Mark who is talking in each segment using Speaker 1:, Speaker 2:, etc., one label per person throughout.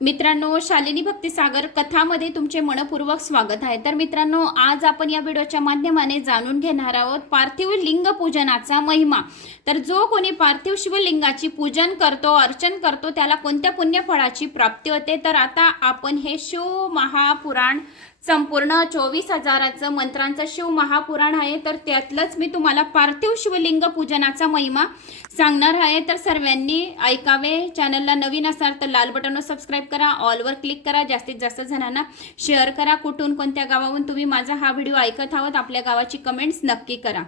Speaker 1: मित्रांनो शालिनी भक्तिसागर कथामध्ये तुमचे मनपूर्वक स्वागत आहे. तर मित्रांनो आज आपण या व्हिडिओच्या माध्यमाने जाणून घेणार आहोत पार्थिव लिंग पूजनाचा महिमा. तर जो कोणी पार्थिव शिवलिंगाची पूजन करतो अर्चन करतो त्याला कोणत्या पुण्यफळाची प्राप्ती होते? तर आता आपण हे शिव महापुराण संपूर्ण चोवीस हजाराचं मंत्रांचं शिव महापुराण आहे तर त्यातलंच मी तुम्हाला पार्थिव शिवलिंग पूजनाचा महिमा सांगणार आहे. तर सर्वांनी ऐकावे चॅनलला नवीन असाल तर लाल बटनवर सबस्क्राईब करा ऑलवर क्लिक करा जास्तीत जास्त जणांना शेअर करा. कुठून कोणत्या गावाहून तुम्ही माझा हा व्हिडिओ ऐकत आहोत आपल्या गावाची कमेंट्स नक्की करा.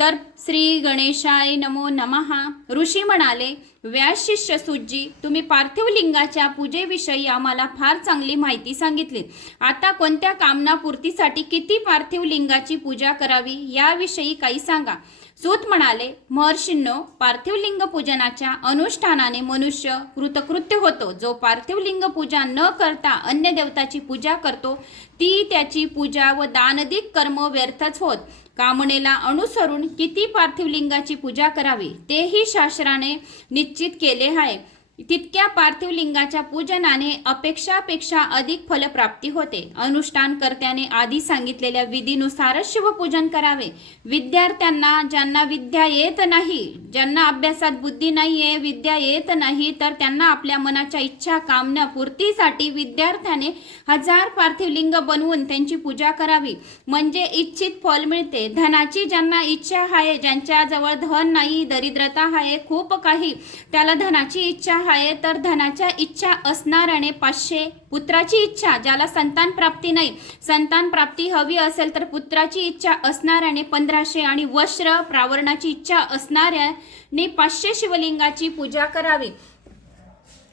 Speaker 1: तर श्री गणेशाय नमो नमहा ऋषी म्हणाले व्यास शिष्य सुजी तुम्ही पार्थिव लिंगाच्या पूजेविषयी आम्हाला फार चांगली माहिती सांगितली आता कोणत्या कामनापूर्तीसाठी किती पार्थिव लिंगाची पूजा करावी याविषयी काही सांगा. सूत म्हणाले महर्षींनो पार्थिव लिंग पूजनाच्या अनुष्ठानाने मनुष्य कृतकृत्य होतो. जो पार्थिव लिंग पूजा न करता अन्य देवताची पूजा करतो ती त्याची पूजा व दानदिक कर्म व्यर्थच होत. कामनेला अनुसरून किती पार्थिव लिंगाची पूजा करावी तेही शास्त्राने निश्चित केले आहे. तितक्या पार्थिव लिंगाच्या पूजनाने अपेक्षापेक्षा अधिक फलप्राप्ती होते. अनुष्ठानकर्त्याने आधी सांगितलेल्या विधीनुसारच शिवपूजन करावे. विद्यार्थ्यांना ज्यांना विद्या येत नाही ज्यांना अभ्यासात बुद्धी नाही आहे विद्या येत नाही तर त्यांना आपल्या मनाच्या इच्छा कामना पूर्तीसाठी विद्यार्थ्याने हजार पार्थिव लिंग बनवून त्यांची पूजा करावी. म्हणजे इच्छित फल मिळते. धनाची ज्यांना इच्छा आहे ज्यांच्याजवळ धन नाही दरिद्रता आहे खूप काही त्याला धनाची इच्छा आहे तर धनाच्या इच्छा असणाऱ्याने पाचशे पुत्राची इच्छा ज्याला संतान प्राप्ती नाही. संतान प्राप्ती हवी असेल तर पुत्राची इच्छा असणाऱ्याने पंधराशे आणि वस्त्र प्रावरणाची इच्छा असणाऱ्याने पाचशे शिवलिंगाची पूजा करावी.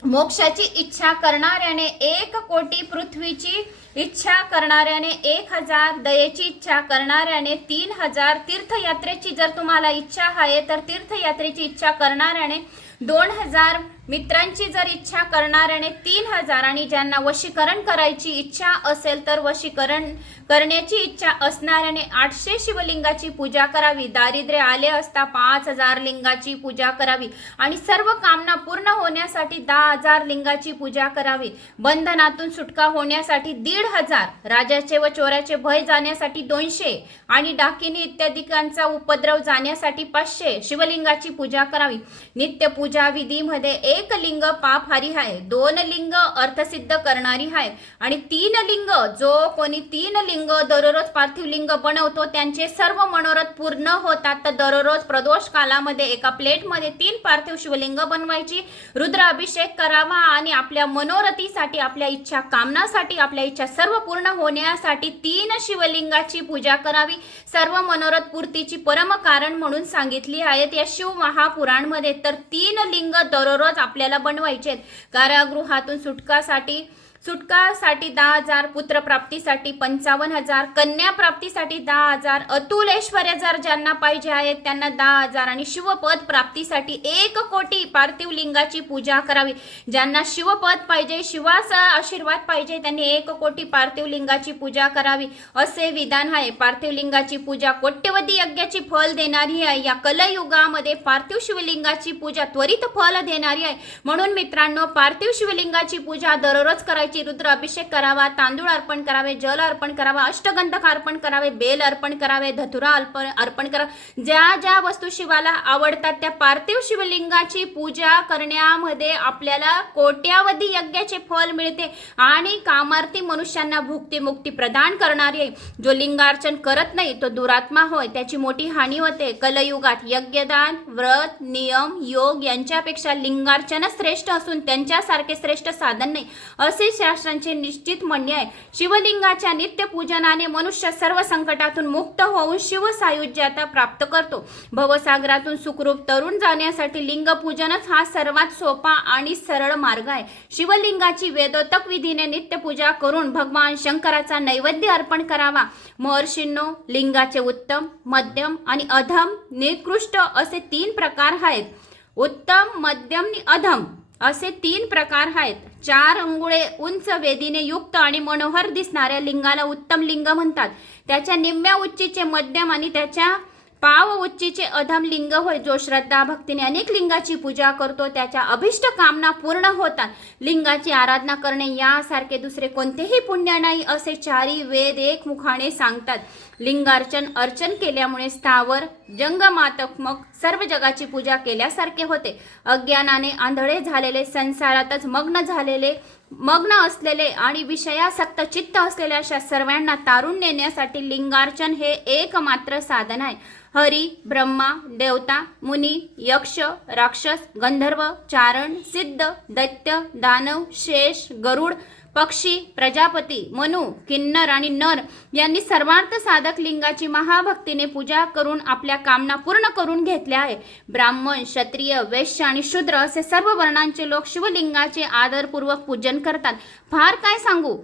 Speaker 1: मोक्षाची इच्छा करणाऱ्याने एक कोटी पृथ्वीची इच्छा करणाऱ्याने एक हजार दयेची इच्छा करणाऱ्याने तीन हजार. तीर्थयात्रेची जर तुम्हाला इच्छा आहे तर तीर्थयात्रेची इच्छा करणाऱ्याने दोन हजार. मित्रांची जर इच्छा करणाऱ्याने तीन हजार आणि ज्यांना वशीकरण करायची इच्छा असेल तर वशीकरण करण्याची इच्छा असणाऱ्याने आठशे शिवलिंगाची पूजा करावी. दारिद्र्य आले असता पाच हजार लिंगाची पूजा करावी आणि सर्व कामना पूर्ण होण्यासाठी दहा हजार लिंगाची पूजा करावी. बंधनातून सुटका होण्यासाठी दीड हजार राजाचे व चोराचे भय जाण्यासाठी दोनशे आणि डाकिनी इत्यादिकांचा उपद्रव जाण्यासाठी पाचशे. शिवलिंगाची पूजा करावी. नित्य पूजा विधीमध्ये एक लिंग पापहारी आहे. दोन लिंग अर्थसिद्ध करणारी आहे. आणि तीन लिंग जो कोणी तीन लिंग दररोज पार्थिव लिंग बनवतो त्यांचे सर्व मनोरथ पूर्ण होतात तर दररोज प्रदोष कालामध्ये एका प्लेटमध्ये तीन पार्थिव शिवलिंग बनवायची. रुद्र अभिषेक करावा आणि आपल्या मनोरथीसाठी आपल्या इच्छा कामनासाठी आपल्या इच्छा सर्व पूर्ण होण्यासाठी तीन शिवलिंगाची पूजा करावी. सर्व मनोरथ पूर्तीची परम कारण म्हणून सांगितली आहेत. या शिव महापुराणमध्ये तर तीन लिंग दररोज आपल्याला बनवायचे आहेत. कारागृहातून सुटकासाठी सुटकासाठी दहा हजार पुत्र प्राप्तीसाठी पंचावन्न हजार कन्या प्राप्तीसाठी दहा हजार अतुल ऐश्वर्य जर ज्यांना पाहिजे आहेत त्यांना दहा हजार आणि शिवपद प्राप्तीसाठी एक कोटी पार्थिव लिंगाची पूजा करावी. ज्यांना शिवपद पाहिजे शिवाचा आशीर्वाद पाहिजे त्यांनी एक कोटी पार्थिव लिंगाची पूजा करावी. असे विधान आहे. पार्थिव लिंगाची पूजा कोट्यवधी यज्ञाची फल देणारी आहे. या कलयुगामध्ये पार्थिव शिवलिंगाची पूजा त्वरित फल देणारी आहे. म्हणून मित्रांनो पार्थिव शिवलिंगाची पूजा दररोज करायची रुद्र अभिषेक करावा तांदूळ अर्पण करावे जल अर्पण करावा अष्टगंधक अर्पण करावे बेल अर्पण करावे धतुरा अर्पण अर्पण करावे ज्या ज्या वस्तू शिवाला आवडतात त्या पार्थिव शिवलिंगाची पूजा करण्यामध्ये आपल्याला कोट्यावधी यज्ञाचे फल मिळते आणि कामार्थी मनुष्यांना भुक्ती मुक्ती प्रदान करणारी आहे. जो लिंगार्चन करत नाही तो दुरात्मा होय. त्याची मोठी हानी होते. कलयुगात यज्ञदान व्रत नियम योग यांच्यापेक्षा लिंगार्चन श्रेष्ठ असून त्यांच्यासारखे श्रेष्ठ साधन नाही. असे शास्त्रांचे निश्चित म्हणणे आहे. शिवलिंगाच्या नित्य पूजनाने मनुष्य सर्व संकटातून मुक्त होऊन शिव सायुज्यता प्राप्त करतो. भवसागरातून सुखरूप तरुण जाण्यासाठी लिंग पूजनच हा सर्वात सोपा आणि सरळ मार्ग आहे. शिवलिंगाची वेदोतक विधीने नित्य पूजा करून भगवान शंकराचा नैवेद्य अर्पण करावा. महर्षींनो लिंगाचे उत्तम मध्यम आणि अधम निकृष्ट असे तीन प्रकार आहेत. उत्तम मध्यम आणि अधम. असे तीन प्रकार आहेत. चार अंगुळे उंच वेदीने युक्त आणि मनोहर दिसणाऱ्या लिंगाला उत्तम लिंग म्हणतात. त्याच्या निम्म्या उच्चीचे मध्यम आणि त्याच्या पाव उच्चीचे अधम लिंग होय जो श्रद्धा भक्तीने अनेक लिंगाची पूजा करतो त्याच्या अभिष्ट कामना पूर्ण होतात. लिंगाची आराधना करणे यासारखे दुसरे कोणतेही पुण्य नाही असे चारी वेद एक मुखाने सांगतात. लिंगार्चन अर्चन केल्यामुळे स्थावर जंगमात्मक सर्व जगाची पूजा केल्यासारखे होते. अज्ञानाने आंधळे झालेले संसारातच मग्न झालेले मग्न असलेले आणि विषयासक्त चित्त असलेल्या अशा सर्वांना तारून नेण्यासाठी लिंगार्चन हे एकमात्र साधन आहे. हरी ब्रह्मा देवता मुनी यक्ष राक्षस गंधर्व चारण सिद्ध दैत्य दानव शेष गरुड पक्षी प्रजापती मनु किन्नर आणि नर यांनी सर्वार्थ साधक लिंगाची महाभक्तीने पूजा करून आपल्या कामना पूर्ण करून घेतल्या आहे. ब्राह्मण क्षत्रिय वैश्य आणि शूद्र असे सर्व वर्णांचे लोक शिवलिंगाचे आदरपूर्वक पूजन करतात. फार काय सांगू?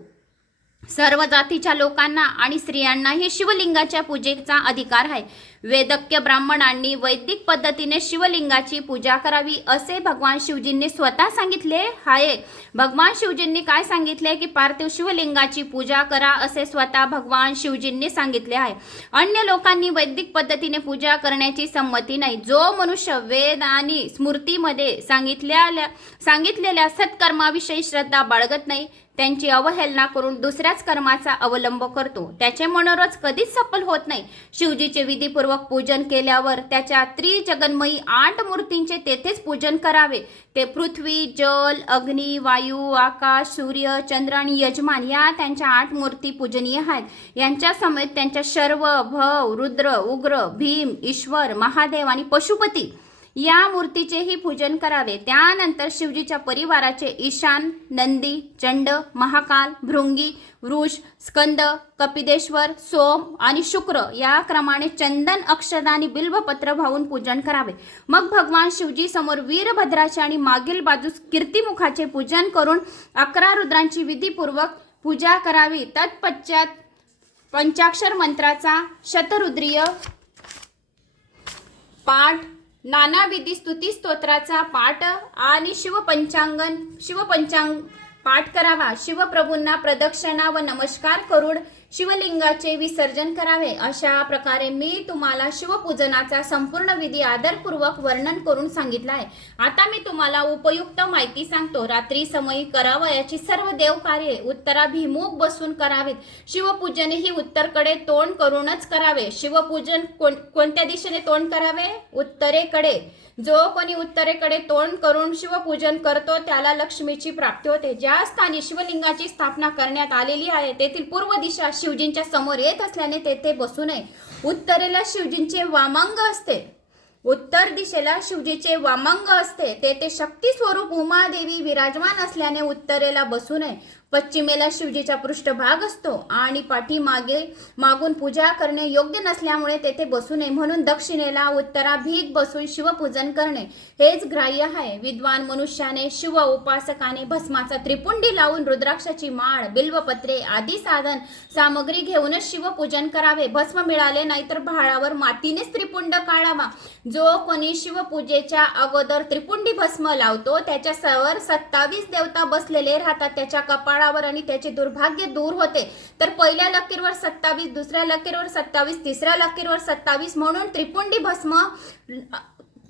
Speaker 1: सर्व जातीच्या लोकांना आणि स्त्रियांनाही शिवलिंगाच्या पूजेचा अधिकार आहे. वेदक्य ब्राह्मणांनी वैदिक पद्धतीने शिवलिंगाची पूजा करावी असे भगवान शिवजींनी स्वतः सांगितले. आहे भगवान शिवजींनी काय सांगितले की पार्थिव शिवलिंगाची पूजा करा असे स्वतः भगवान शिवजींनी सांगितले आहे. अन्य लोकांनी वैदिक पद्धतीने पूजा करण्याची संमती नाही. जो मनुष्य वेद आणि स्मृतीमध्ये सांगितल्या सांगितलेल्या सत्कर्माविषयी श्रद्धा बाळगत नाही त्यांची अवहेलना करून दुसऱ्याच कर्माचा अवलंब करतो. त्याचे मनोरथ कधीच सफल होत नाही. शिवजीचे विधीपूर्वक पूजन केल्यावर त्याच्या त्रिजगन्मयी आठ मूर्तींचे तेथेच पूजन करावे. ते पृथ्वी जल अग्नी वायू आकाश सूर्य चंद्र आणि यजमान या त्यांच्या आठ मूर्ती पूजनीय आहेत. यांच्या समेत त्यांच्या शर्व भव रुद्र उग्र भीम ईश्वर महादेव आणि पशुपती या मूर्तीचेही पूजन करावे. त्यानंतर शिवजीच्या परिवाराचे ईशान नंदी चंड महाकाल भृंगी वृष स्कंद कपिदेश्वर सोम आणि शुक्र या क्रमाने चंदन अक्षदा आणि बिल्वपत्र वाहून पूजन करावे. मग भगवान शिवजी समोर वीरभद्राचे आणि मागील बाजूस कीर्तिमुखाचे पूजन करून अकरा रुद्रांची विधीपूर्वक पूजा करावी. तत्पश्चात पंचाक्षर मंत्राचा शतरुद्रीय पाठ नानाविधी स्तुती स्तोत्राचा पाठ आणि शिवपंचांगन शिवपंचांग पाठ करावा. शिवप्रभूंना प्रदक्षिणा व नमस्कार करून शिवलिंगाचे विसर्जन करावे. अशा प्रकारे मी तुम्हाला शिवपूजनाचा संपूर्ण विधी आदरपूर्वक वर्णन करून सांगितला आहे. आता मी तुम्हाला उपयुक्त माहिती सांगतो. रात्री समयी करावयाची सर्व देवकार्ये उत्तराभिमुख बसून करावीत. शिवपूजन ही उत्तरकडे तोंड करूनच करावे. शिवपूजन कोण कोणत्या दिशेने तोंड करावे? उत्तरेकडे. जो कोणी उत्तरेकडे तोंड करून शिवपूजन करतो त्याला लक्ष्मीची प्राप्ती होते. ज्या स्थानी शिवलिंगाची स्थापना करण्यात आलेली आहे तेथील पूर्व दिशा शिवजींच्या समोर येत असल्याने तेथे बसू नये. उत्तरेला शिवजींचे वामांग असते. उत्तर दिशेला शिवजीचे वामांग असते. तेथे शक्ती स्वरूप उमादेवी विराजमान असल्याने उत्तरेला बसू नये. पश्चिमेला शिवजीचा पृष्ठभाग असतो आणि पाठीमागे मागून पूजा करणे योग्य नसल्यामुळे तेथे बसू नये म्हणून दक्षिणेला उत्तराभिक बसून शिवपूजन करणे हेच ग्राह्य आहे. विद्वान मनुष्याने शिव उपासकाने भस्माचा त्रिपुंडी लावून रुद्राक्षाची माळ बिल्वपत्रे आदी साधन सामग्री घेऊनच शिवपूजन करावे. भस्म मिळाले नाहीतर भाळावर मातीनेच त्रिपुंड काढावा. जो कोणी शिवपूजेच्या अगोदर त्रिपुंडी भस्म लावतो त्याच्या सवर सत्तावीस देवता बसलेले राहतात. त्याच्या कपाळावर आणि त्याचे दुर्भाग्य दूर होते. तर पहिल्या लकीरवर सत्तावीस दुसऱ्या लकीरवर सत्तावीस तिसऱ्या लकीरवर सत्तावीस म्हणून त्रिपुंडी भस्म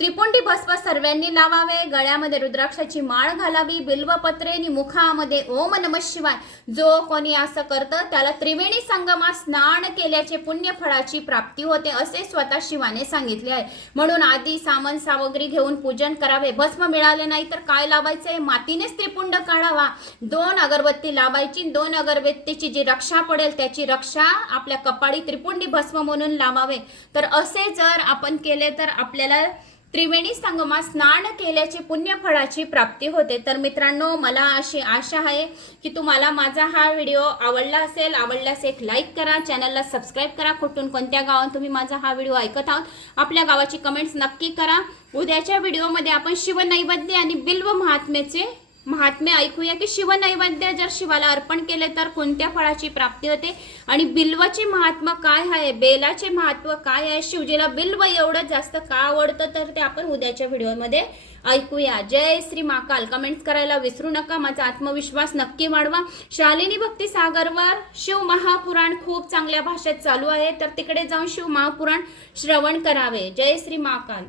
Speaker 1: त्रिपुंडी भस्म सर्वांनी लावावे. गळ्यामध्ये रुद्राक्षाची माळ घालावी. बिल्वपत्रे आणि मुखामध्ये ओम नम शिवाय. जो कोणी असं करतं त्याला त्रिवेणी संगमात स्नान केल्याचे पुण्य फळाची प्राप्ती होते असे स्वतः शिवाने सांगितले आहे. म्हणून आधी सामान सामग्री घेऊन पूजन करावे. भस्म मिळाले नाही तर काय लावायचे मातीनेच त्रिपुंड काढावा. दोन अगरबत्ती लावायची. दोन अगरबत्तीची जी रक्षा पडेल त्याची रक्षा आपल्या कपाळी त्रिपुंडी भस्म म्हणून लावावे तर असे जर आपण केले तर आपल्याला त्रिवेणी संगमात स्नान केल्याचे पुण्यफळाची प्राप्ती होते. तर मित्रांनो मला अशी आशा आहे की तुम्हाला माझा हा व्हिडिओ आवडला असेल. आवडल्यास एक लाईक करा चॅनलला सबस्क्राईब करा. कुठून कोणत्या गावात तुम्ही माझा हा व्हिडिओ ऐकत आहात आपल्या गावाची कमेंट्स नक्की करा. उद्याच्या व्हिडिओमध्ये आपण शिवनैवेद्य आणि बिल्व महात्म्याचे महात्म्य ऐकूया की शिवनैवेद्य जर शिवाला अर्पण केले तर कोणत्या फळाची प्राप्ती होते? आणि बिल्वाचे महात्मा काय आहे? बेलाचे महत्त्व काय आहे? शिवजीला बिल्व एवढं जास्त का आवडतं? तर ते आपण उद्याच्या व्हिडिओमध्ये ऐकूया. जय श्री महाकाल कमेंट्स करायला विसरू नका. माझा आत्मविश्वास नक्की वाढवा. शालिनी भक्ती सागरवर शिव महापुराण खूप चांगल्या भाषेत चालू आहे. तर तिकडे जाऊन शिव महापुराण श्रवण करावे. जय श्री महाकाल